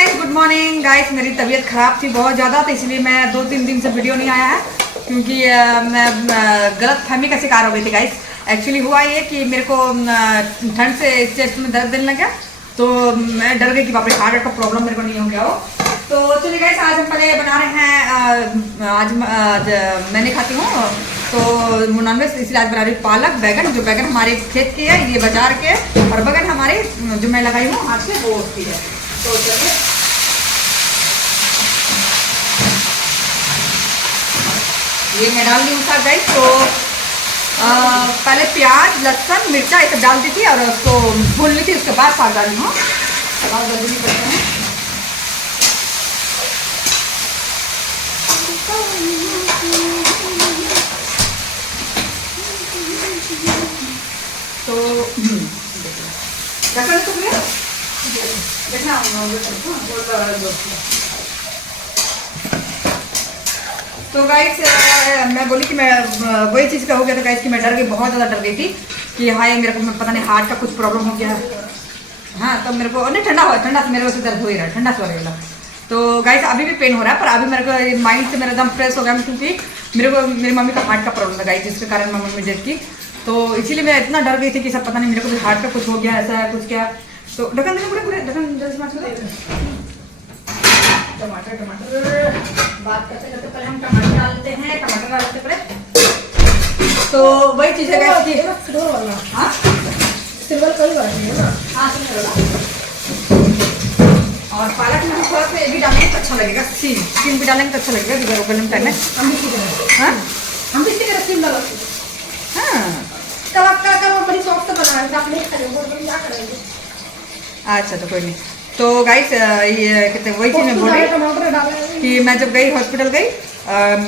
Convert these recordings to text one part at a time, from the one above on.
Guys, good morning guys. मेरी तबीयत ख़राब थी बहुत ज़्यादा, तो इसलिए मैं 2-3 दिन से वीडियो नहीं आया है क्योंकि मैं गलत फहमी का शिकार हो गई थी गाइस। एक्चुअली हुआ ये कि मेरे को ठंड से चेस्ट में दर्द देने लगा, तो मैं डर गई कि बाप रे हार्ट का प्रॉब्लम मेरे को नहीं हो गया हो। तो चलिए गाइस, आज हम पहले बना रहे हैं, आज मैंने खाती हूँ तो नॉनवेज, इसलिए आज बना रही हूँ पालक बैगन। जो बैगन हमारे खेत की है, ये बाजार के, और बैगन हमारे जो मैं लगाई हूँ हाथ से वो उसकी है। तो चलिए ये मैं डाल दी हूँ साथ गाइस। तो पहले प्याज लहसुन मिर्चा ये सब डाल दी थी और उसको भून ली थी, उसके बाद साग डाली हूँ। बहुत जल्दी नहीं करते हैं। तो देखना तो गाइस, मैं बोली कि मैं वही चीज़ का हो गया था गाइस कि मैं डर गई, बहुत ज़्यादा डर गई थी कि हाय मेरे को पता नहीं हार्ट का कुछ प्रॉब्लम हो गया है। हाँ, तो मेरे को नहीं ठंडा से मेरे को दर्द हो ही रहा है, ठंडा से हो रहा है। तो गाइस अभी भी पेन हो रहा है, पर अभी मेरे को माइंड से मेरा एकदम फ्रेश हो गया, क्योंकि मेरे को मेरी मम्मी का हार्ट का प्रॉब्लम था गाइस, जिसके कारण मैं मम्मी डेथ की। तो इसीलिए मैं इतना डर गई थी कि सब पता नहीं मेरे को भी हार्ट का कुछ हो गया, ऐसा है कुछ क्या। तो ढक्कन देना पूरे टमाटर बात करते करते पहले हम टमाटर डालते हैं, टमाटर डालते पहले। तो वही चीज़ है गाइस कि हाँ सिल्वर कलर वाला, हाँ सिल्वर वाला। और पालक में हम थोड़ा सा ये भी डालेंगे तो अच्छा लगेगा, स्टीम भी डालेंगे तो अच्छा लगेगा, बिगर उबलने में टाइम है। हम भी इसी तरह स्टीम डालो। हाँ, तब आपका वो बड़ी सॉफ्ट बना है, आप नहीं खाएंगे, क्या करेंगे? अच्छा, तो कोई नहीं। तो गाइस ये कहते वही चीज़ मैं बोल रही कि मैं जब गई हॉस्पिटल गई,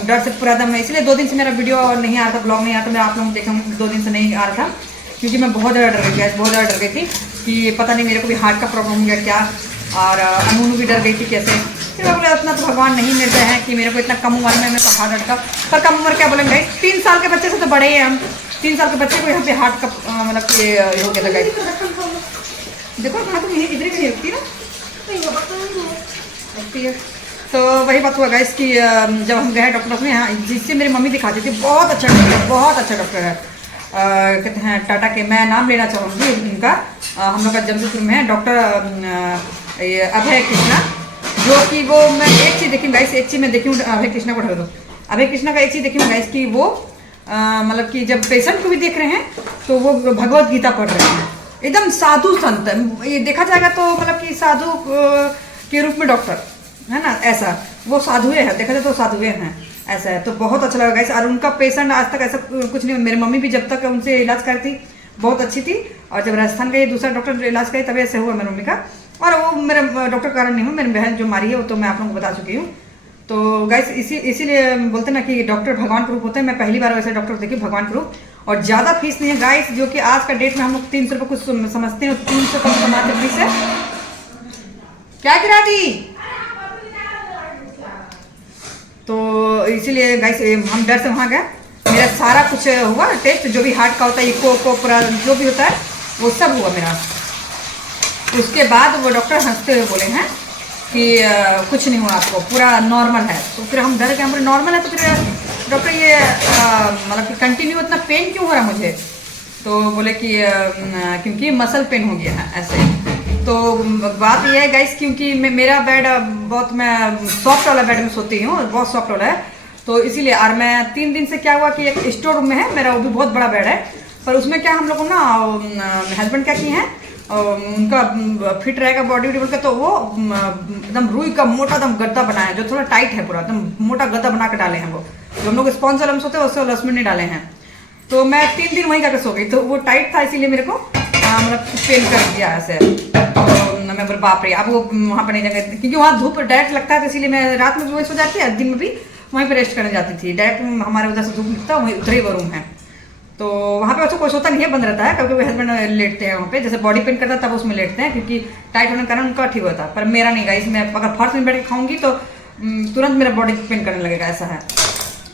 डर से पूरा दम, इसलिए 2 दिन से मेरा वीडियो नहीं आ रहा था, ब्लॉग नहीं आ रहा था। मैं आप लोगों को देखा हूँ 2 दिन से नहीं आ रहा था क्योंकि मैं बहुत ज़्यादा डर गई, बहुत ज़्यादा डर गई थी कि पता नहीं मेरे को भी हार्ट का प्रॉब्लम हो गया क्या। और अनूनू भी डर गई थी कैसे। फिर मैं बोला उतना तो भगवान नहीं मिलते हैं कि मेरे को इतना कम उम्र में मेरे को हार्ट अटका। पर कम उम्र क्या बोलेंगे, 3 साल के बच्चे से तो बड़े हैं हम। 3 साल के बच्चे को यहाँ पे हार्ट का मतलब कि हो गया था गाइस। देखो हाँ, तो मेरी इधर भी होती है ना, तो वही बात हुआ गाइस कि जब हम गए डॉक्टर में, यहाँ जिससे मेरी मम्मी दिखाती थी, बहुत अच्छा डॉक्टर, बहुत अच्छा डॉक्टर है। कहते हैं टाटा के, मैं नाम लेना चाहूँगी उनका, हम लोग का जमशेदपुर में है डॉक्टर अभय कृष्णा। जो कि वो मैं एक चीज़ देखी गाइस, एक चीज़ मैं देखी हूँ अभय कृष्णा को ढक दो। अभय कृष्णा का एक चीज़ देखी हूँ गाइस कि वो मतलब कि जब पेशेंट को भी देख रहे हैं तो वो भगवत गीता पढ़ रहे हैं, एकदम साधु संत। ये देखा जाएगा तो मतलब कि साधु के रूप में डॉक्टर है ना, ऐसा वो साधुए है, देखा जाए तो साधुए हैं, ऐसा है। तो बहुत अच्छा लगा गाइस। और उनका पेशेंट आज तक ऐसा कुछ नहीं, मेरी मम्मी भी जब तक उनसे इलाज करती बहुत अच्छी थी, और जब राजस्थान गई दूसरा डॉक्टर इलाज करे तभी ऐसे हुआ मेरी मम्मी का। और वो मेरे डॉक्टर कारण नहीं हूँ, मेरी बहन जो मारी है वो तो मैं आप लोगों को बता चुकी हूँ। तो गाइस इसीलिए बोलते ना कि डॉक्टर भगवान के रूप होते हैं। मैं पहली बार वैसे डॉक्टर देखी भगवान के रूप। और ज़्यादा फीस नहीं है गाइस, जो कि आज का डेट में हम लोग 300 रुपये कुछ समझते हैं, 300 कम समाज फीस है। क्या गिरा दी? तो इसीलिए गाइस हम डर से वहाँ गए, मेरा सारा कुछ हुआ टेस्ट, जो भी हार्ट का होता है, इको पूरा जो भी होता है वो सब हुआ मेरा। उसके बाद वो डॉक्टर हंसते हुए बोले हैं कि कुछ नहीं हुआ आपको, पूरा नॉर्मल है। तो फिर हम डर गए, हम नॉर्मल है तो फिर डॉक्टर ये मतलब कि कंटिन्यू इतना पेन क्यों हो रहा है मुझे? तो बोले कि क्योंकि मसल पेन हो गया है ऐसे। तो बात यह है गाइस, क्योंकि मेरा बेड बहुत, मैं सॉफ्ट वाला बेड में सोती हूँ, बहुत सॉफ्ट वाला है, तो इसीलिए। और मैं 3 दिन से क्या हुआ कि एक स्टोर रूम में है मेरा, वो भी बहुत बड़ा बेड है, पर उसमें क्या हम लोग को ना हस्बैंड क्या किए हैं, उनका फिट रहेगा बॉडी वॉडी का, तो वो एकदम रुई का मोटा एकदम गद्दा बनाया है, जो थोड़ा टाइट है, पूरा एकदम मोटा गद्दा बना के डाले हैं वो, जो हम लोग स्पॉन्ज वाला सोते हैं उससे लसमें नहीं डाले हैं। तो मैं 3 दिन वहीं जाकर सो गई, तो वो टाइट था, इसीलिए मेरे को मतलब पेन कर दिया ऐसे। तो मैं बोल बाप रे, अब वो वहाँ पर नहीं जाकर, क्योंकि वहाँ धूप डायरेक्ट लगता है, तो इसीलिए मैं रात में भी वहीं सो जाती है, दिन में भी वहीं पर रेस्ट करने जाती थी। डायरेक्ट हमारे उधर से धूप निकलता, वहीं उधर ही वो रूम है। तो वहाँ पे वैसे कोई सोता नहीं है, बंद रहता है, क्योंकि हस्बैंड लेटते हैं वहाँ पे, जैसे बॉडी पेन करता है तब उसमें लेटते हैं, क्योंकि टाइट होने के कारण उनका ठीक होता है। पर मेरा नहीं गाइस, मैं अगर फर्श में बैठ के खाऊंगी तो तुरंत मेरा बॉडी पेन करने लगेगा, ऐसा है।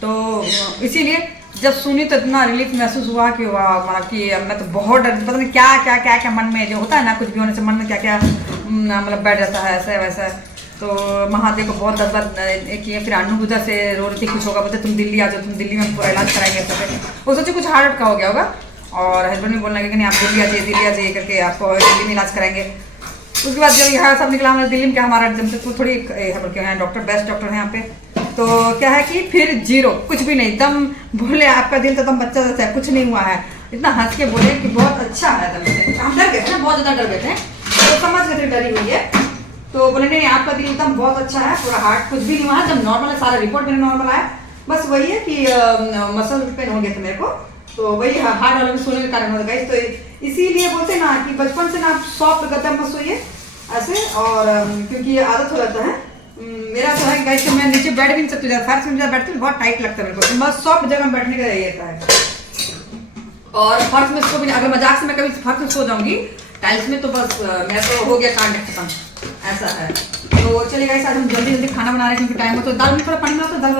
तो इसीलिए जब सुनी तो इतना रिलीफ महसूस हुआ कि वाह, मतलब कि मैं तो बहुत डर, पता नहीं क्या क्या क्या क्या मन में जो होता है ना, कुछ भी होने से मन में क्या क्या मतलब बैठ जाता है, ऐसा वैसा। तो महादेव को बहुत 10 बार किए। फिर अन्नू गुदा से रो रही थी कुछ होगा, बोलते तुम दिल्ली आ जाओ, तुम दिल्ली में पूरा इलाज कराएंगे सब। वो सोचे कुछ हार्ट का हो गया होगा, और हस्बैंड ने बोलने लगे कि नहीं आप दिल्ली आ जाइए करके आपको दिल्ली में इलाज कराएंगे। उसके बाद जब यहाँ सब निकला हमारे दिल्ली में, क्या हमारा जमशेदपुर थोड़ी बल्कि यहाँ डॉक्टर बेस्ट डॉक्टर है यहाँ पे। तो क्या है कि फिर जीरो, कुछ भी नहीं, एकदम बोले आपका दिल तो एकदम बच्चा जैसा है, कुछ नहीं हुआ है। इतना हंस के बोले कि बहुत अच्छा है एकदम। हम डर गए थे ना, बहुत ज़्यादा डर गए थे, तो समझ गए थे डरी हुई है। तो बोले नहीं आपका दिल एकदम बहुत अच्छा है, पूरा हार्ट कुछ भी नहीं हुआ है, एकदम नॉर्मल है, सारा रिपोर्ट मेरा नॉर्मल आया। बस वही है कि मसल पेन हो गया था मेरे को, तो वही हार्ट वाले में सोने के कारण होता है। तो इसीलिए बोलते हैं ना कि बचपन से ना आप सॉफ्ट गद्दा मत सोइए ऐसे, और क्योंकि ये आदत हो जाता है। मेरा तो है गाइस, मैं नीचे बैठ भी नहीं सकती, फर्श में जब बैठती हूँ बहुत टाइट लगता है मेरे को, बस सॉफ्ट जगह में बैठने का यही रहता है। और फर्श में सो भी, अगर मजाक से मैं कभी फर्श में सो जाऊंगी टाइल्स में, तो बस मेरा तो हो गया कांड खत्म, ऐसा है। तो चलिए गाइस, आज हम जल्दी जल्दी खाना बना रहे हैं क्योंकि टाइम हो। तो दाल में थोड़ा पानी मिला, तो दाल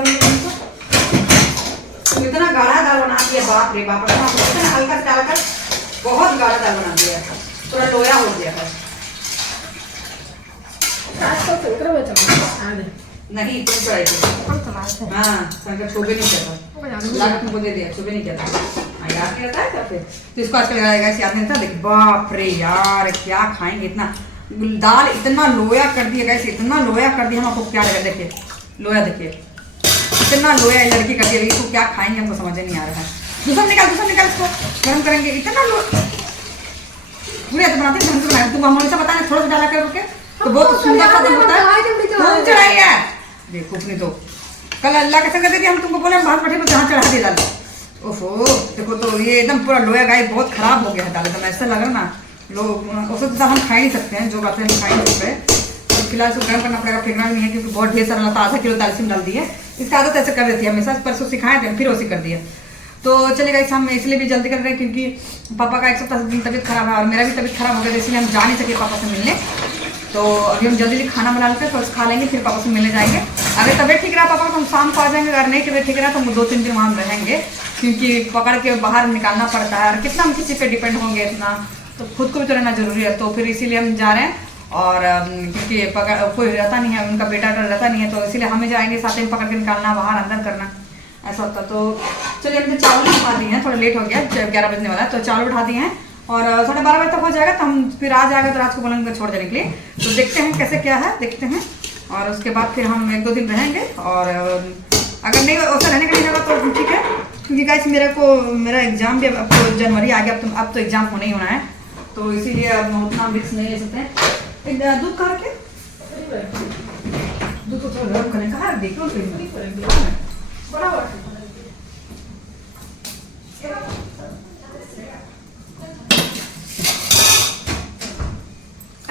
तो इतना गाढ़ा दाल बना दिया, बाप रे बाप, इतना हल्का से डालकर बहुत गाढ़ा दाल बना दिया, थोड़ा लोया हो गया है। नहीं तुम चढ़ाई थी, हाँ शंकर छुपे नहीं करता, लागत में दे दिया, छुपे नहीं करता, याद नहीं रहता है क्या फिर। तो इसको आजकल याद नहीं रहता। देखिए बाप रे यार, क्या खाएंगे, इतना दाल इतना लोया कर दिया गैस, इतना लोया कर दिया, हम आपको क्या लगा, देखिए लोया, देखिए इतना लोया लड़की कर दिया, इसको क्या खाएंगे हमको समझ नहीं आ रहा है। दूसरा निकाल इसको गर्म करेंगे, इतना लो पूरे तो बनाते हैं ढंग से बनाए। तुम हमेशा बताना थोड़ा सा डाला करके तो बहुत सुंदर सा होता है। चढ़ाई है देखो अपनी, तो कल अल्लाह का संग दे हम तुमको बोले बाहर बैठे तो जहाँ चढ़ा दे दाल। ओहो देखो, तो ये एकदम पूरा लोया गाय बहुत खराब हो गया है दाल, एकदम ऐसा लग रहा ना लोग उसे तो हम खा ही सकते हैं, जो बातें हम खा ही सकते हैं। तो फिलहाल इसको गर्म करना पड़ेगा, फेंकना भी नहीं है क्योंकि बहुत ढेर सारा लगता, आधा किलो दाल डाल दी है। इसका आदत ऐसे कर देती है हमेशा, परसों सिखाए थे फिर उसी कर दिया। तो चलेगा, इस हम इसलिए भी जल्दी कर रहे हैं क्योंकि पापा का 1 सप्ताह से तबीयत खराब है और मेरा भी तबीयत खराब हो गया, इसलिए हम जा नहीं सके पापा से मिलने। तो अभी हम जल्दी खाना बना लेते हैं, तो खा लेंगे, फिर पापा से मिलने जाएंगे। अगर तबीयत ठीक रहा पापा तो हम शाम को आ जाएंगे, अगर नहीं तबीयत ठीक रहा तो हम 2-3 दिन वहाँ रहेंगे, क्योंकि पकड़ के बाहर निकालना पड़ता है और कितना हम किसी पे डिपेंड होंगे इतना, तो खुद को भी तो रहना जरूरी है। तो फिर इसीलिए हम जा रहे हैं, और क्योंकि पकड़ कोई रहता नहीं है, उनका बेटा रहता नहीं है, तो इसीलिए हमें जाएंगे, साथ में पकड़ के निकालना, बाहर अंदर करना, ऐसा होता। तो चलिए हमने चावल उठा दिए हैं, थोड़ा लेट हो गया, 11 बजने वाला है, तो चावल उठा दिए हैं और 12:30 बजे तक हो जाएगा, तो हम फिर आ जाएगा तो रात को बोलेंगे छोड़ देने के लिए। तो देखते हैं कैसे क्या है, देखते हैं, और उसके बाद फिर हम 1-2 दिन रहेंगे। और अगर नहीं वैसा रहने का नहीं होगा तो ठीक है, क्योंकि गाइस मेरा एग्जाम भी अब तो जनवरी आ गया, अब तो एग्जाम होने ही होना है, तो इसीलिए अब उतना रिस्क नहीं ले सकते हैं। एक दूध खा के दूध को थोड़ा गर्म करने का देखो, बड़ा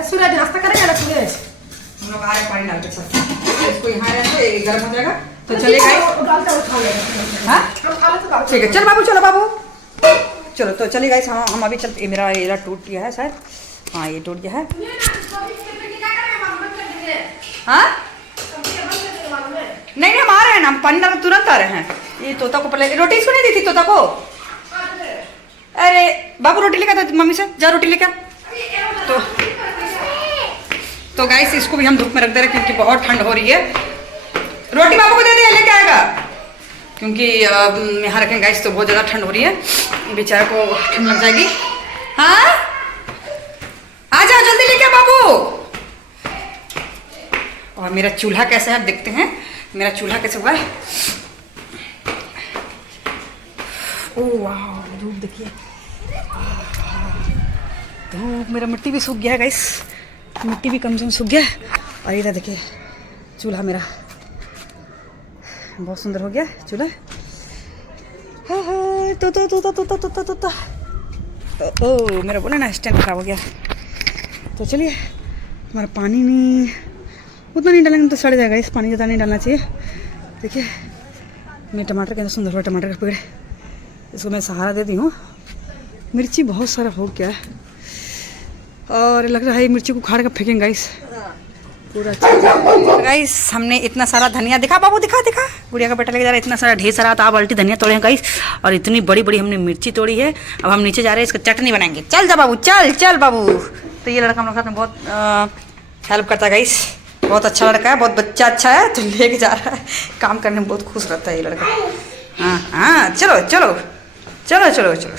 सूरज नाश्ता करेगा ना सूरज, हम लोग आ रहे पानी डाल के छत, इसको यहाँ रहते गर्म हो जाएगा। तो चलेगा, ठीक है, चल बाबू, चलो बाबू, चलो। तो चलिए गाइस, हम अभी चलते, मेरा ये टूट गया है शायद, हाँ ये टूट गया है। हाँ नहीं हम आ रहे हैं ना, हम पानी डाल तुरंत आ रहे हैं। ये तोता को पहले रोटी इसको नहीं दी थी तोता को, अरे बाबू रोटी लेकर था मम्मी से, जा रोटी लेकर। तो गाइस इसको भी हम धूप में रख दे रहे हैं क्योंकि बहुत ठंड हो रही है। रोटी बाबू को दे दे, लेके आएगा, क्योंकि यहाँ रखेंगे गाइस तो बहुत ज़्यादा ठंड हो रही है, बेचारे को ठंड लग जाएगी। हाँ आ जाओ जल्दी लेके बाबू। और मेरा चूल्हा कैसा है देखते हैं, मेरा चूल्हा कैसे हुआ है। ओह वाह, धूप देखिए, धूप, मेरा मिट्टी भी सूख गया है गाइस, मिट्टी भी कम से कम सूख गया है। और इधर देखिए चूल्हा मेरा बहुत सुंदर हो गया चूल्हा। हाँ हाँ, तो ओ मेरा बोला ना स्टैंड खराब हो गया। तो चलिए, हमारा पानी नहीं उतना नहीं डालेंगे तो सड़ जाएगा, इस पानी ज़्यादा नहीं डालना चाहिए। देखिए मैं टमाटर कैसा सुंदर हुआ, टमाटर का पेड़, इसको मैं सहारा देती हूँ। मिर्ची बहुत सारा हो गया है और लग रहा है ये मिर्ची को उखाड़ कर फेंकेंगे गाइस पूरा। तो गाइस हमने इतना सारा धनिया, दिखा बाबू, दिखा गुड़िया का बेटा लेके जा रहा है, इतना सारा ढेर सारा था, बाल्टी धनिया तोड़े हैं गाइस, और इतनी बड़ी बड़ी हमने मिर्ची तोड़ी है। अब हम नीचे जा रहे हैं, इसका चटनी बनाएंगे। चल जा बाबू, चल बाबू। तो ये लड़का हम लोग साथ में बहुत हेल्प करता है गाइस, बहुत अच्छा लड़का है, बहुत बच्चा अच्छा है, तो लेके जा रहा है। काम करने में बहुत खुश रहता है ये लड़का। हाँ हाँ, चलो चलो चलो चलो चलो।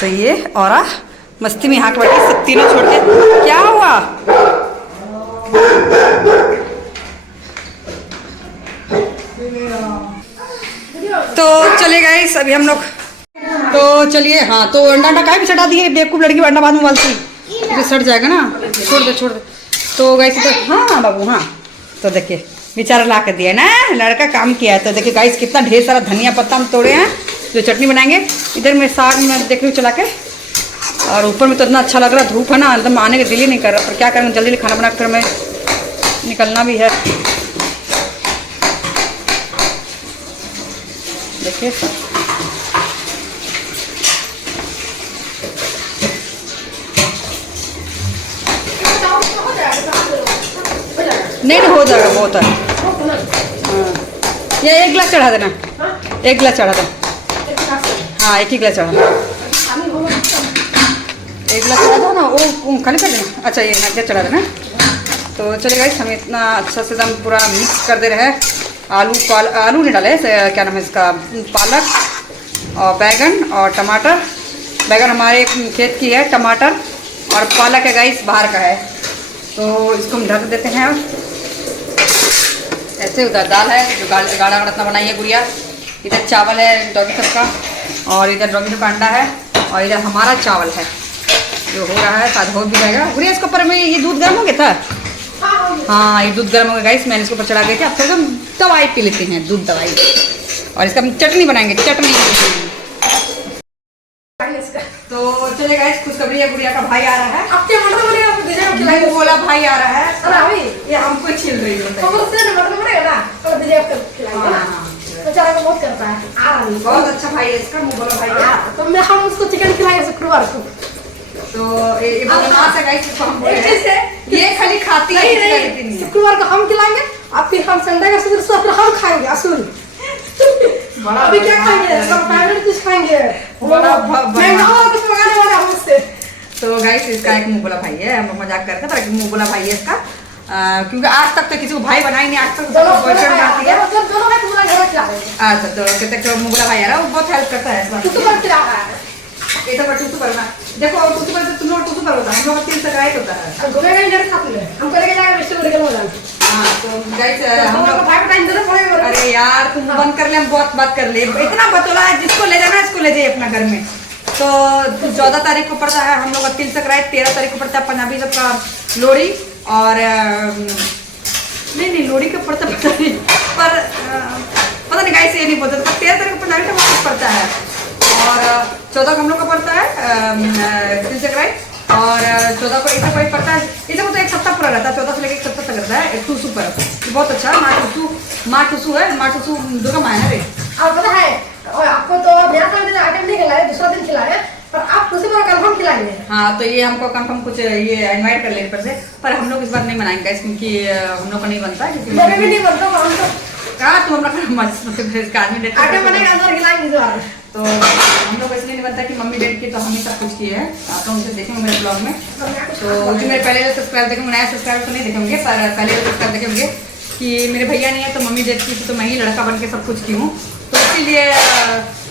तो ये और मस्ती में यहाँ के बैठे सब तीनों छोड़ के। क्या हुआ? तो चले गए अभी हम लोग। तो चलिए, हाँ तो अंडा अंडा काहे भी चढ़ा दिए, बेवकूफ़ लड़की अंडा बाद में उबालती, फिर सड़ जाएगा ना, छोड़ दे छोड़ दे। तो गाइस तो हाँ बाबू हाँ, तो देखिए बेचारा ला कर दिया ना, लड़का काम किया है। तो देखिए गाइस कितना ढेर सारा धनिया पत्ता हम तोड़े हैं जो चटनी बनाएंगे। इधर में साग में देख रही हूँ चला के, और ऊपर में तो इतना अच्छा लग रहा है, धूप है ना एकदम, आने का दिल ही नहीं कर रहा, पर क्या करेंगे, जल्दी खाना बना कर मैं निकलना भी है। देखिए नहीं हो जाएगा, बहुत है। हाँ ये 1 गिलास चढ़ा देना, 1 गिलास चढ़ा देना। हाँ 1 ही गिलास चढ़ा, 1 गिलास चढ़ा दो ना, वो खाली कर देना। अच्छा ये ना चढ़ा देना। तो चलेगा, हम इतना अच्छा से एकदम पूरा मिक्स कर दे रहे हैं। आलू नहीं डाले, क्या नाम है इसका, पालक और बैगन और टमाटर। बैगन हमारे खेत की है, टमाटर और पालक है गाइस बाहर का है। तो इसको हम ढक देते हैं। ऐसे उधर दाल है जो गाढ़ा गाढ़ा इतना बनाई है गुड़िया, इधर चावल है डॉगी सबका, और इधर डॉगी का अंडा है, और इधर हमारा चावल है जो हो रहा है, शायद हो भी जाएगा। गुड़िया इसके ऊपर में ये दूध गर्म हो गया था। हाँ ये दूध गर्म हो गया गाइस, मैंने इसके ऊपर चढ़ा गए थे। अब तो हम दवाई पी लेते हैं, दूध दवाई, और इसका हम चटनी बनाएंगे, चटनी। तो चले गाइस, खुशखबरी है, गुड़िया का भाई आ रहा है। आपके मटर बनेगा, आपको दीजिए, हम खिलाएंगे। बोला भाई आ रहा है, अरे अभी ये हमको छील रही है। तो उससे मटर बनेगा ना, तो दीजिए आपको खिलाएंगे। बेचारा को बहुत करता है। बहुत अच्छा भाई है इसका, मुँह बोला भाई है। तो मैं हम उसको चिकन खिलाएंगे शुक्रवार को। तो ये बदमाश है गाइस, इसको हम बोले हैं, ये खाली खाती है। शुक्रवार को हम खिलाएंगे, और फिर हम संडे का फिर हम खाएंगे असूल। अभी क्या खाएंगे, सब फैमिली कुछ खाएंगे, महंगा वाला कुछ मंगाने वाला हम उससे। तो गाइस इसका एक मुँह बोला भाई है, हम मजाक करते हैं, पर एक मुँह बोला भाई है इसका। क्योंकि आज तक तो किसी को भाई बनाई नहीं, आज तक बॉयफ्रेंड बनाती है। अच्छा तो कहते हैं मुँह बोला भाई आ रहा है, वो बहुत हेल्प करता है। ये तो टूसू करना, देखो और टूसू करते तुम लोग टूसू कर होता है, हम लोग 3 से राइट होता है। घूमेगा इधर साथ में, हम करेंगे जाएगा मिस्टर करके लोग। हां तो गाइस हम लोग भाई टाइम देना पड़ेगा। अरे यार तुम बंद कर ले, हम बहुत बात कर ले, इतना बतौला है, जिसको ले जाना है इसको ले जाइए अपना घर में। तो 14 तारीख को पड़ता है हम लोग का तिल संक्रांति, 13 तारीख को पड़ता है पंजाबी सबका लोहड़ी, और नहीं लोहड़ी का पड़ता नहीं, पर पता नहीं गाइस ये नहीं बोलते, 13 तारीख को पंजाबी का पड़ता है, और 14 को हम लोग का पड़ता है तिल संक्रांति, और 14 को ऐसा कोई पड़ता है। इसे तो 1 सप्ताह पूरा रहता है, 14 से लेकर 1 सप्ताह तक रहता है। एक टूसू पर बहुत अच्छा है, माँ टूसू है, माँ टूसू दुर्गा माँ है ना। और पता है आपको तो मेरा दिन आइटम नहीं खिलाया, दूसरा दिन खिलाया, पर आप उसी पर कंफर्म खिलाएंगे। हाँ तो ये हमको कंफर्म कुछ ये इनवाइट कर ले पर से, पर हम लोग इस बार नहीं मनाएंगे क्योंकि हम लोग का नहीं बनता है। मेरे भी नहीं बनता, हम तो कहा तुम अपना आइटम बनेगा अंदर खिलाएंगे इस बार। तो हम लोग इसलिए नहीं बनता कि मम्मी डैड की, तो हम ही सब कुछ किए हैं। आप लोग उसे देखेंगे मेरे ब्लॉग में, तो जो मेरे पहले सब्सक्राइब देखेंगे, नया सब्सक्राइबर तो नहीं देखेंगे, पर पहले सब्सक्राइब देखेंगे कि मेरे भैया नहीं है तो मम्मी डैड की, तो मैं ही लड़का बन के सब कुछ की हूँ। तो इसीलिए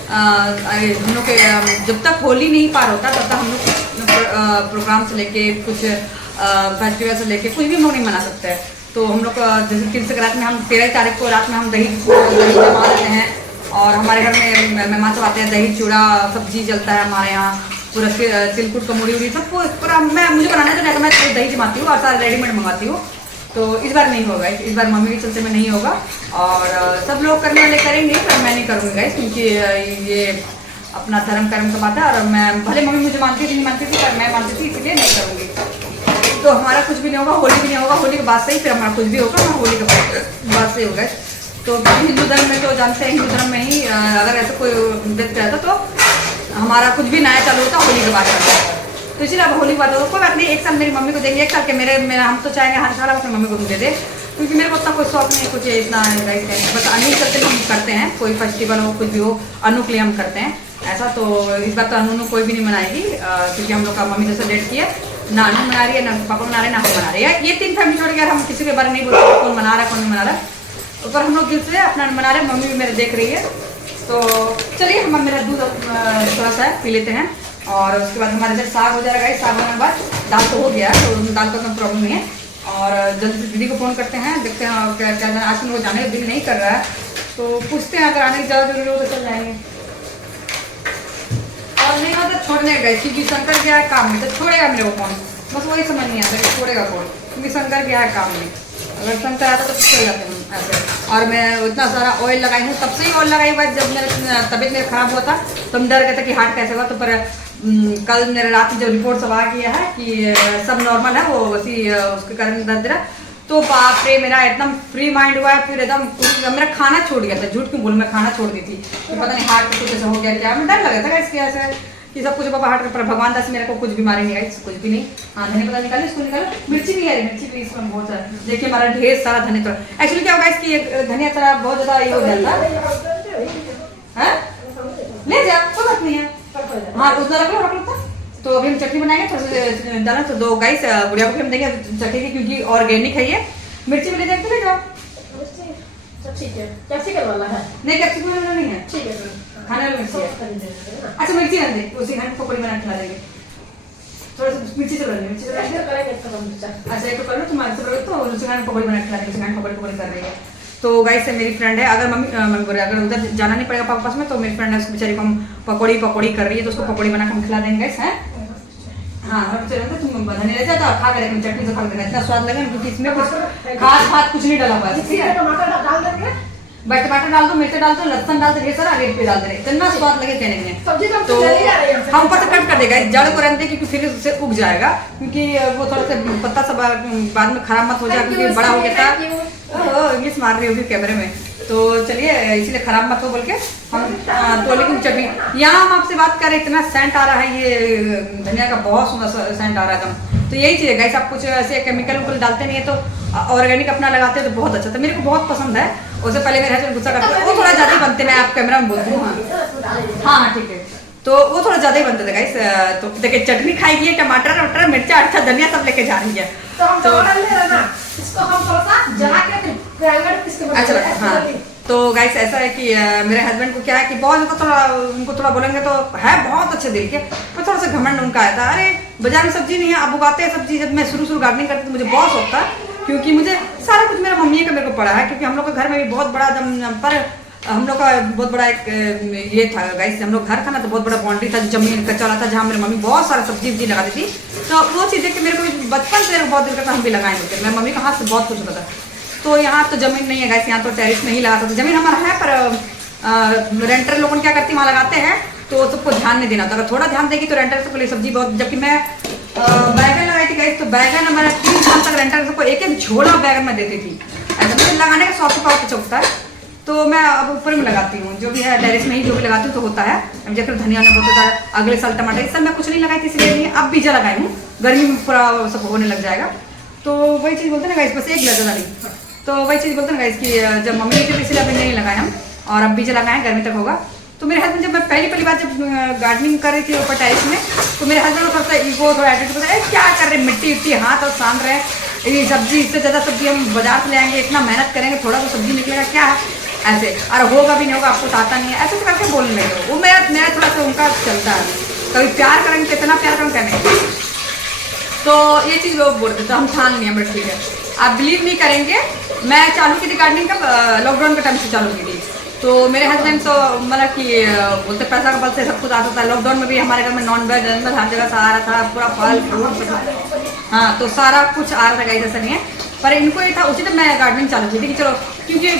हम लोग के जब तक होली नहीं पार होता तब तक हम लोग प्रोग्राम से लेके कुछ फेस्टिवल से लेके कुछ भी हम लोग नहीं मना सकते हैं। तो हम लोग जैसे तिल संक्रांति में हम 13 तारीख को रात में हम दही जमा देते हैं, और हमारे घर में मेहमान सब आते हैं, दही चूड़ा सब्जी चलता है हमारे यहाँ, पूरा तिलकुट का मुड़ी उड़ी सब पूरा मुझे बनाना है, तो मैं दही जमाती हूँ और सारा रेडीमेड मंगाती हूँ। तो इस बार नहीं होगा, इस बार मम्मी के चलते में नहीं होगा, और सब लोग करने वाले करेंगे, पर मैं नहीं करूँगी गाइस, क्योंकि ये अपना धर्म कर्म का बात है, और मैं भले मम्मी मुझे मानती थी नहीं मानती थी, पर मैं मानती थी, इसलिए नहीं करूँगी। तो हमारा कुछ भी नहीं होगा, होली भी नहीं होगा, होली के बाद से ही फिर हमारा कुछ भी होगा, हमारा होली के बाद से होगा। तो हिंदू धर्म में तो जानते हैं, हिंदू धर्म में ही अगर ऐसा कोई व्यक्ति रहता तो हमारा कुछ भी नया चालू होता होली के बाद चलता है। तो इसलिए अब होली बात हो, कोई बात नहीं, एक साल मेरी मम्मी को देंगे, एक साल के मेरा हम तो चाहेंगे हर साल अपनी मम्मी को भी दे दे, क्योंकि मेरे को उतना कोई शौक नहीं कुछ इतना बस अनु चलते हम करते हैं, कोई फेस्टिवल हो कुछ भी हो अनु के लिए हम करते हैं ऐसा। तो इस बार तो अनु कोई भी नहीं मनाएगी, क्योंकि हम लोग का मम्मी जैसे डेट किया ना अनु मना रही है ना पापा मना रहे ना हम मना रहे हैं, ये 3 फैमिली छोड़ के हम किसी के बारे में नहीं बोलते कौन मना रहा है कौन नहीं मना रहा है, पर हम लोग दिल से अपना मना रहे हैं, मम्मी भी मेरे देख रही है। तो चलिए हम मेरा दूध थोड़ा सा पी लेते हैं और उसके बाद हमारे इधर साग हो जाएगा, साग होने के बाद दाल तो हो गया है, तो दाल का कोई प्रॉब्लम नहीं है। और जल्दी से दीदी को फ़ोन करते हैं, देखते हैं क्या क्या आज वो जाने का दिल नहीं कर रहा है, तो पूछते हैं अगर आने की ज़्यादा जरूरी हो तो चल जाएंगे, और नहीं होता छोड़ने गए, क्योंकि शंकर गया है काम में तो छोड़ेगा मेरे को कौन, बस वही समझ नहीं आता कि छोड़ेगा कौन, क्योंकि शंकर गया है काम में, अगर शंकर आता तो चल जाते हैं ऐसे। और मैं इतना सारा ऑयल लगाई हूँ, तब से ही ऑयल लगाई हुआ, जब मेरा तबीयत मेरा खराब हुआ था तो हम डर गए थे कि हार्ट कैसे हुआ, तो पर कल मेरे रात में जो रिपोर्ट सब आ गया है कि सब नॉर्मल है, वो उसी उसके कारण दर्द रहा, तो बाप रे मेरा एकदम फ्री माइंड हुआ है, फिर एकदम मेरा खाना छूट गया था, झूठ क्यों बोलूं मैं खाना छोड़ दी थी, तो पता नहीं हार्ट कुछ ऐसा हो गया क्या, मैं डर लगा था इसके ऐसे कि सब कुछ बाबा हार्ट पर भगवान दास मेरे को कुछ बीमारी नहीं आई, कुछ भी नहीं। हाँ धनिया पता निकालो, इसको निकालो, मिर्ची भी है, मिर्ची भी इसमें बहुत सारा, देखिए हमारा ढेर सारा धनिया थोड़ा, एक्चुअली क्या होगा इसकी धनिया थोड़ा बहुत ज्यादा ये हो जाता है, ले जा कोई बात नहीं है, हाँ उतना रख लो। तो अभी हम चटनी बनाएंगे, थोड़ा सा डाला तो 2 गाइस गुड़िया को भी हम देंगे चटनी की, क्योंकि ऑर्गेनिक है ये, मिर्ची भी ले जाते ले जाओ, ठीक है कैप्सिकम वाला है, नहीं कैप्सिकम वाला नहीं है, ठीक है खाने वाली मिर्ची है, अच्छा मिर्ची रख दे, उसी खाने पकौड़ी बना खिला देंगे, थोड़ा सा मिर्ची तो मिर्ची तो अच्छा एक तो कर लो तुम आज करो तो उसी खाने पकौड़ी बना खिला देंगे, उसी खाने पकौड़ी कर रही है। तो गाइस से मेरी फ्रेंड है, अगर मम्मी बोले अगर उधर जाना नहीं पड़ेगा पापा पास में, तो मेरी फ्रेंड है उस बेचारी को हम पकौड़ी कर रही है, तो उसको पकौड़ी बना के हम खिला देंगे गाइस, है हाँ चलो तुम धनिया ले जाओ, खा कर चटनी से खा कर इतना स्वाद लगे, क्योंकि इसमें कुछ खास कुछ नहीं डाला हुआ है, टमाटर डाल देंगे, टमाटर डाल दो, मिर्च डाल दो, लहसुन डाल दो, ढेर सारा रेट पे डाल दे, इतना स्वाद लगे कहने में। सब्जी तो हम ऊपर से कट कर देगा, जड़ को रहने, क्योंकि फिर उससे उग जाएगा, क्योंकि वो थोड़ा सा पत्ता सब बाद में खराब मत हो जाए, क्योंकि बड़ा हो गया था, इंग्लिश मार रही होगी कैमरे में, तो चलिए इसलिए खराब मत हो बोल के हम तो, लेकिन चटनी यहाँ हम आपसे बात कर रहे, इतना सेंट आ रहा है, ये धनिया का बहुत सुंदर सेंट आ रहा है एकदम। तो यही चीज़ है गाइस, आप कुछ ऐसे केमिकल उमिकल डालते नहीं है, तो ऑर्गेनिक अपना लगाते हैं तो बहुत अच्छा, तो मेरे को बहुत पसंद है। उससे पहले मेरे हस्बैंड गुस्सा करते हैं, वो थोड़ा ज़्यादा बनते, मैं आप कैमरा में बोलती हूँ, हाँ ठीक है, तो वो थोड़ा ज़्यादा ही बनते थे गाइस। तो देखिए चटनी खाएगी, टमाटर वमाटर मिर्चा अच्छा धनिया सब लेके जा रही है, तो इसको हम थोड़ा सा जला के ग्राइंडर पीस के अच्छा हाँ। तो गाइस ऐसा है कि मेरे हस्बैंड को क्या है कि बहुत उनको थोड़ा बोलेंगे तो है बहुत अच्छे दिल के, पर थोड़ा सा घमंड उनका आया था, अरे बाजार में सब्जी नहीं है, आप उगाते हैं सब्जी। जब मैं शुरू गार्डनिंग करती तो मुझे बहुत शौक था, क्योंकि मुझे सारा कुछ मेरा मम्मी का मेरे को पड़ा है, क्योंकि हम लोग के घर में भी बहुत बड़ा पर हम लोग का बहुत बड़ा एक ये था गाइस, हम लोग घर था ना, तो बहुत बड़ा बाउंड्री था, जमीन कच्चा वाला था, जहाँ मेरी मम्मी बहुत सारा सब्जी वब्जी लगाती थी। तो वो चीज़ देख के मेरे को बचपन से बहुत दिल करता हम भी लगाए होते, मैं मम्मी का हाथ से बहुत कुछ होता था। तो यहाँ तो जमीन नहीं है गाइस, यहाँ तो टेरिस में ही लगाता था, जमीन हमारा है पर रेंटर लोगों क्या करती वहाँ लगाते हैं, तो सबको ध्यान नहीं देना होता। अगर थोड़ा ध्यान देगी तो रेंटर सबको लिए सब्जी बहुत, जबकि मैं बैगन लगाई थी गाइस, तो बैगन हमारा 3 साल तक रेंटर सबको एक एक झोला बैगन में देती थी, ऐसा मुझे लगाने का शौक बहुत अच्छा होता है। तो मैं अब ऊपर में लगाती हूँ, जो भी है टेरिस में ही जो भी लगाती हूँ तो होता है। जब फिर धनिया ने बहुत होता है, अगले साल टमाटर, इस साल मैं कुछ नहीं लगाई थी इसलिए नहीं, अब बीजा लगाई हूँ, गर्मी में पूरा सब होने लग जाएगा। तो वही चीज़ बोलते हैं ना गाइस, बस एक लगा नहीं, तो वही चीज़ बोलते हैं गाइस कि जब मम्मी ने इसलिए अभी नहीं लगाए हम, और अब बीजा लगाए गर्मी तक होगा। तो मेरे हस्बैंड जब मैं पहली बार जब गार्डनिंग कर रही थी ऊपर टेरिस में, तो मेरे हस्बैंड को थोड़ा ईगो थोड़ा एटीट्यूड होता है, क्या कर रहे मिट्टी उट्टी हाथ और सान रहे, ये सब्जी इससे ज़्यादा सब्जी हम बाजार से ले आएंगे, इतना मेहनत करेंगे, थोड़ा तो सब्जी निकलेगा क्या है ऐसे, और होगा भी नहीं होगा, आपको आता नहीं है, ऐसे करके बोलने लगे। वो मेरा थोड़ा सा उनका चलता है, कभी प्यार करेंगे कितना प्यार करेंगे कहने, तो ये चीज़ वो बोलते तो हम ठान लिया, बट ठीक है। आप बिलीव नहीं करेंगे, मैं चालू की थी गार्डनिंग कब, लॉकडाउन के टाइम से चालू की थी। तो मेरे हस्बैंड तो मतलब कि बोलते पैसा का बल से सब कुछ आता था। लॉकडाउन में भी हमारे घर में नॉन वेज हर जगह से आ रहा था, पूरा फल फ्रूट, हाँ तो सारा कुछ आ रहा था गाइस, ऐसा नहीं है। पर इनको ये था, उसी टाइम मैं गार्डनिंग चालू की थी कि चलो, क्योंकि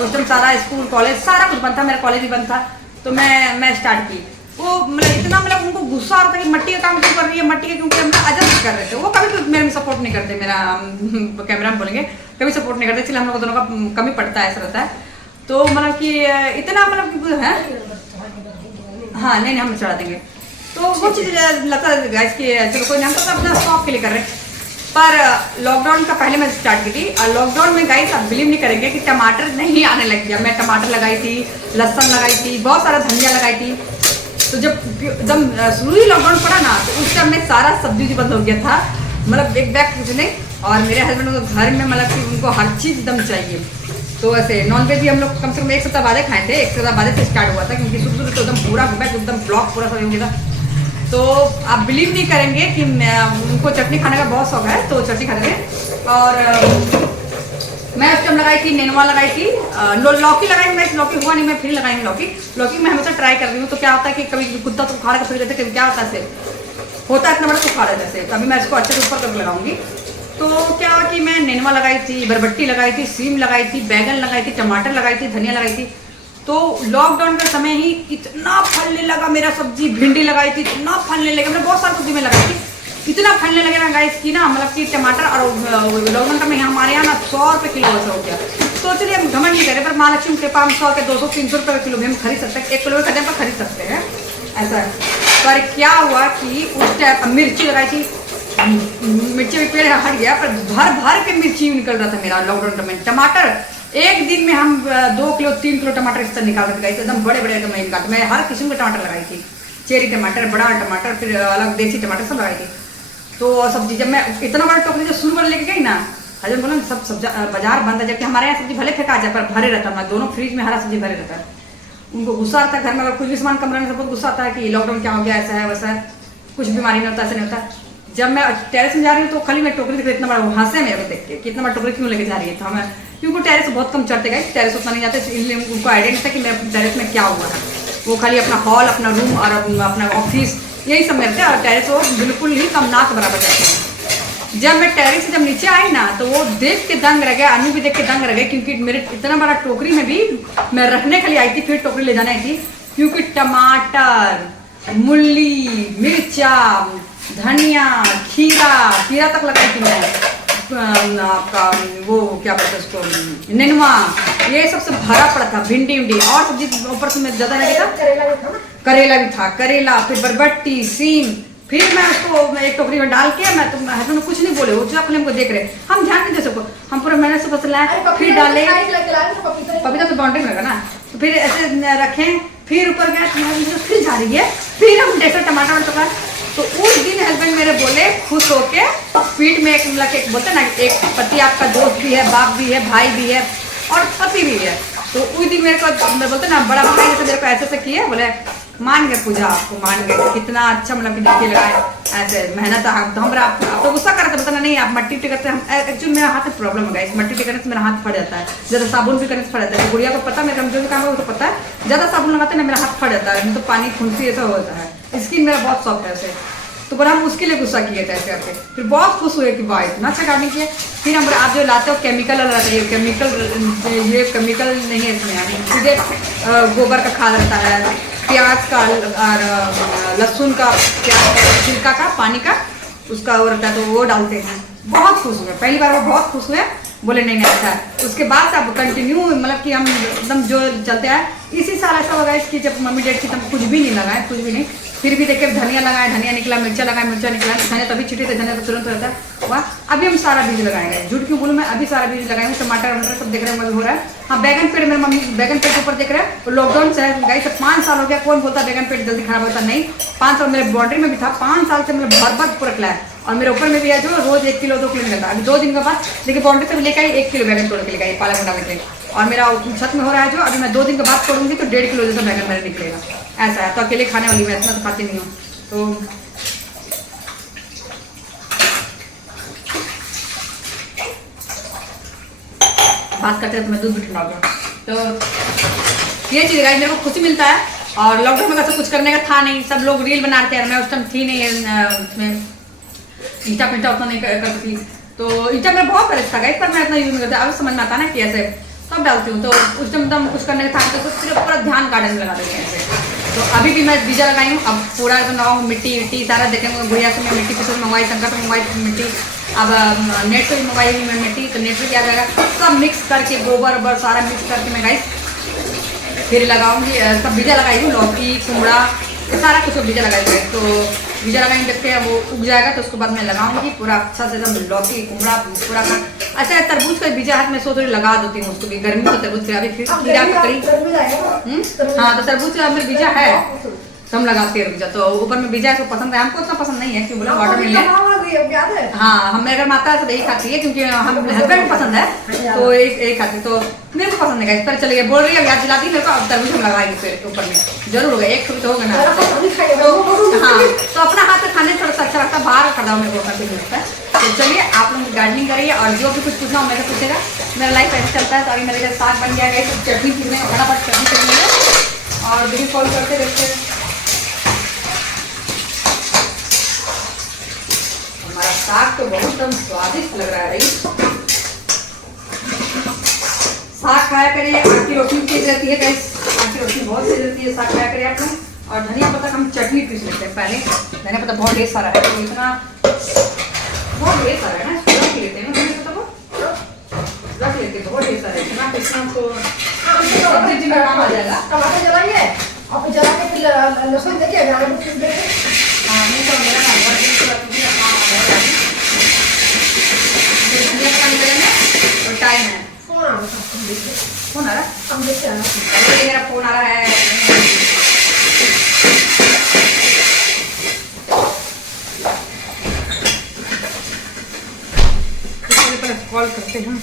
उस टाइम सारा स्कूल कॉलेज सारा कुछ बंद था, मेरा कॉलेज भी बंद था, तो मैं स्टार्ट की। वो मतलब इतना मतलब उनको गुस्सा आ रहा था कि मट्टी का काम क्यों कर रही है, मट्टी का, क्योंकि हम एडजस्ट कर रहे थे। वो कभी मेरे में सपोर्ट नहीं करते, मेरा कैमरा में बोलेंगे कभी सपोर्ट नहीं करते, इसलिए हम लोग दोनों का कमी पड़ता है, ऐसा रहता है। तो मतलब कि इतना मतलब है, हाँ नहीं हम चढ़ा देंगे। तो वो चीज़ लगता है गैस की चलो कोई नहीं, हम तो अपना शौक के लिए कर रहे हैं। पर लॉकडाउन का पहले मैं स्टार्ट की थी, और लॉकडाउन में गाइस आप बिलीव नहीं करेंगे कि टमाटर नहीं आने लग गया। मैं टमाटर लगाई थी, लहसुन लगाई थी, बहुत सारा धनिया लगाई थी। तो जब एकदम शुरू ही लॉकडाउन पड़ा ना, तो उस टाइम में सारा सब्जी बंद हो गया था, मतलब एक बैग कुछ नहीं। और मेरे हस्बैंड को घर में मतलब कि उनको हर चीज़ एकदम चाहिए। तो ऐसे नॉनवेज भी हम लोग कम से कम 1 सप्ताह बाद खाए थे, 1 सप्ताह बाद से स्टार्ट हुआ था, क्योंकि शुरू तो एकदम पूरा बैग एकदम ब्लॉक पूरा सब हो गया था। तो आप बिलीव नहीं करेंगे कि उनको चटनी खाने का बहुत शौक है, तो चटनी खाते थे। और मैं उस टाइम लगाई थी, नेनुआ लगाई थी, लौकी लगाई। मैं लौकी हुआ नहीं, मैं फिर लगाई लौकी मैं हमेशा ट्राई कर रही हूँ। तो क्या होता है कि कभी कुत्ता तो उखाड़ कर फिर देते, कभी क्या होता है होता है इतना बड़ा तो उखाड़ा जैसे। तो अभी मैं इसको अच्छे से ऊपर करके लगाऊंगी। तो क्या हुआ कि मैं नेनुआ लगाई थी, बरबट्टी लगाई थी, सीम लगाई थी, बैगन लगाई थी, टमाटर लगाई थी, धनिया लगाई थी। तो लॉकडाउन के समय ही इतना फलने लगा मेरा सब्जी। भिंडी लगाई थी, इतना फलने लगा, मैंने बहुत सारी सब्जी में लगाई थी, इतना फलने लगे ना गाइस की ना, मतलब कि टमाटर। और लॉकडाउन का में हमारे यहाँ ना 100 रुपये किलो ऐसा हो गया। तो चलिए हम घमंड नहीं करें, पर महालक्ष्मी के पास 100 के 200 300 रुपये किलो भी हम खरीद सकते हैं, 1 किलो के पर खरीद सकते हैं, ऐसा है। पर क्या हुआ कि उस टाइम मिर्ची लगाई थी, मिर्ची भी पेड़ हट गया, पर भर भर के मिर्ची निकल रहा था मेरा लॉकडाउन में। टमाटर एक दिन में हम 2 किलो 3 किलो टमाटर इस तरह निकाल के गए थे, एकदम बड़े बड़े निकाल। मैं हर किस्म के टमाटर लगाई थी, चेरी टमाटर, बड़ा टमाटर, फिर अलग देसी टमाटर सब लगाई थी। तो सब्जी जब मैं इतना बड़ा टोकरी जो शुरू में लेके गई ना, हजम बोला सब सब्जी बाजार बंद है, जबकि हमारे यहाँ सब्जी भले फेंका जाए पर भरे रहता है, दोनों फ्रिज में हरा सब्जी भरे रहता है। उनको गुस्सा आता है घर में, अगर कुछ भी सामान कम रहने से बहुत गुस्सा आता है कि लॉकडाउन क्या हो गया, ऐसा है वैसा है, कुछ बीमारी नहीं होता, ऐसा नहीं होता। जब मैं टेरेस में जा रही हूँ तो खाली मैं टोकरी देख रही, इतना बड़ा हंसे मेरे को देख के कि इतना बड़ा टोकरी क्यों लेके जा रही है। तो मैं क्योंकि टेरेस बहुत कम चढ़ते गए, टेरेस उतना नहीं जाते, इसलिए उनको आइडिया नहीं था कि मेरे टेरेस में क्या हुआ है। वो खाली अपना हॉल, अपना रूम और अपना ऑफिस यही सब मेरे थे, और टेरेस वो बिल्कुल ही कम ना के बराबर जाते हैं। जब मैं टेरेस से जब नीचे आई ना, तो वो देख के दंग रह गया, अनु भी देख के दंग रह गए, क्योंकि मेरे इतना बड़ा टोकरी में भी मैं रखने के लिए आई थी, फिर टोकरी ले जाने आई थी, क्योंकि टमाटर, मूली, मिर्चा, धनिया, खीरा तक लगाई थी मैं। आपका वो क्या बोलते हैं उसको, नेनुआ, ये सबसे भरा पड़ा था, भिंडी और सब्जी ऊपर से मैं ज्यादा नहीं था, करेला भी था, करेला, फिर बरबट्टी, सीम। फिर मैं उसको एक टोकरी में डाल के, मैं तो हस्बैंड कुछ नहीं बोले, वो अपने हमको देख रहे, हम ध्यान नहीं दे सको, हम पूरा मेहनत से फसल लाए, फिर डाले, पपीता तो बाउंड्री में लगा ना, तो फिर ऐसे रखें, फिर ऊपर गया, फिर जा रही है, फिर हम जैसे टमाटर टोका। तो उस दिन हस्बैंड मेरे बोले खुश होके, पीठ में एक बोलते ना, एक पति आपका दोस्त भी है, बाप भी है, भाई भी है और पति भी है। तो उस दिन मेरे को बोलते ना, बड़ा भाई जैसे मेरे को ऐसे किया, बोले मान गए पूजा, आपको मान गए, कितना अच्छा मतलब कि देखिए लगाए ऐसे मेहनत। तो हमारा आप तो गुस्सा करते, बताना नहीं आप मट्टी करते, हम एक्चुअली मेरा हाथ में प्रॉब्लम होगा, इस मट्टी करने से मेरा हाथ फट जाता है, ज़्यादा साबुन भी करने से फट जाता है। गुड़िया को पता, मेरा जो भी काम है वो तो पता है, ज़्यादा साबुन लगाते ना मेरा हाथ फट जाता है, तो पानी खुंसी ऐसा होता है, स्किन मेरा बहुत सॉफ्ट है ऐसे। तो बड़ा हम उसके लिए गुस्सा किए थे ऐसे करके, फिर बहुत खुश हुए कि वाह इतना अच्छा गार्डनिंग किया। फिर हम आप जो लाते हो केमिकल रहता है, ये केमिकल नहीं है इसमें, सीधे गोबर का खाद रहता है, प्याज का और लहसुन का, प्याज का छिलका का, पानी का उसका वो रहता है, तो वो डालते हैं। बहुत खुश हुए, पहली बार वो बहुत खुश हुए, बोले नहीं अच्छा है। उसके बाद अब कंटिन्यू मतलब कि हम एकदम जो चलते हैं। इसी साल ऐसा होगा इसकी जब मम्मी डेट की तब कुछ भी नहीं लगाए, कुछ भी नहीं, फिर भी देखिए धनिया लगाए, धनिया निकला, मिर्चा लगाए, मिर्चा निकला, धनिया तभी छिटे थे, धनिया तो तुरंत रहता है। वाह अभी हम सारा बीज लगाएंगे, झूठ क्यों बोलूँ मैं, अभी सारा बीज लगाएंगे। टमाटर वमाटर सब देख रहे हैं हो रहा है। हाँ बैगन पेड़ मेरे मम्मी बैगन पेड़ के ऊपर देख रहे हैं, लॉकडाउन से गाइस 5 साल हो गया, कौन बोलता बैगन पेड़ जल्दी खराब होता नहीं। 5 साल मेरे बाउंड्री में भी था, 5 साल से मेरे भर पूरा खिलाया, और मेरे ऊपर में भी है जो रोज 1 किलो 2 किलो निकलता है। अभी 2 दिन के बाद देखिए बाउंड्री से लेकर आई 1 किलो बैगन तोड़ के लेकर पालक डाल के, और मेरा छत में हो रहा है जो, अभी मैं 2 दिन के बाद तोड़ूंगी तो 1.5 किलो जैसा बैगन मेरे निकलेगा। ऐसा है, तो अकेले खाने वाली मैं इतना तो खाती नहीं हूँ। तो बात करते हैं तो मैं दूध भी ठंडा हो गया। तो ये चीज़ गाइस मेरे को खुशी मिलता है, और लॉकडाउन में कैसे कुछ करने का था नहीं, सब लोग रील बनाते हैं, मैं उस टाइम थी नहीं उसमें, ईटा पिटा उतना नहीं करती थी, तो ईटा मेरा बहुत परेश था गाइस, पर मैं इतना यूज नहीं करता। अब समझ में आता है ना कि ऐसे तब डालती हूँ। तो उस टाइम एकदम कुछ करने का था तो सिर्फ पूरा ध्यान गार्डन में लगा देते हैं ऐसे। तो अभी भी मैं बीजा लगाई हूँ, अब पूरा एकदम लगाऊँ, मिट्टी विट्टी सारा देखेंगे, गुड़िया से मैं मिट्टी पसंद मंगवाई, शंकर से मंगवाई मिट्टी, अब नेट से भी मंगवाई हुई मैं मिट्टी, तो नेट से क्या जाएगा सब मिक्स करके, गोबर वोबर सारा मिक्स करके मैं गाइस फिर लगाऊंगी। सब बीजा लगाई हूँ, लौकी, कुमड़ा, ये सारा कुछ बीजा लगाएंगे, तो बीजा लगाएंगे देखते हैं वो उग जाएगा तो उसके बाद मैं लगाऊंगी पूरा अच्छा से एकदम लौकी कुमड़ा पूरा का। अच्छा तरबूज का बीजा हाथ में सो थोड़ी लगा देती हूँ उसको भी, गर्मी का तरबूज फिर अभी फिर खीरा ककड़ी। हाँ तो तरबूज में बीजा है तो हम लगाते हैं बीजा, तो ऊपर में बीजा इसको पसंद है, हमको उतना पसंद नहीं है क्यों बोला वाटरमेलन। हाँ हम मेरे माता से यही खाती है क्योंकि हम हस्बैंड को पसंद है तो यही खाती है, तो मेरे को पसंद है। पर चलिए बोल रही है याद दिलाती है मेरे को, अब तरबूज हम लगाएंगे फिर ऊपर में जरूर होगा, एक तो होगा ना। तो हाँ तो अपना हाथ से खाने थोड़ा सा अच्छा लगता है, बाहर खड़ा मेरे को करते लगता है। तो चलिए आप लोग गार्डनिंग करिए और जो भी कुछ पूछना हो मेरे से पूछेगा। मेरा लाइफ ऐसे चलता है, तो अभी मेरे साग बन गया है, चटनी पीने फटाफट चटनी पीने और वीडियो कॉल करते रहते हैं। हमारा साग तो बहुत एकदम स्वादिष्ट लग रहा है भाई। साग खाया करिए, आग की रोटी तेज रहती है गाइस, आग की रोटी बहुत तेज रहती है, साग खाया करिए आप लोग। और धनिया पत्ता हम चटनी पीस लेते हैं पहले, धनिया पत्ता बहुत ढेर सारा है तो इतना बहुत ढेर सारा है ना, रख लेते हैं ना धनिया पत्ता को, रख लेते हैं बहुत ढेर सारा है इतना पीसना तो सब्जी में काम आ जाएगा। टमाटर जलाइए और फिर जला के फिर लहसुन देखिए गाने में पीस देंगे। हाँ नहीं तो मेरा ना बहुत दिन से काम आ जाएगा, तो धनिया पत्ता निकलेगा और टाइम है। फोन आ रहा है, हम देखते हैं अरे मेरा फोन आ रहा है। कॉल करते हैं।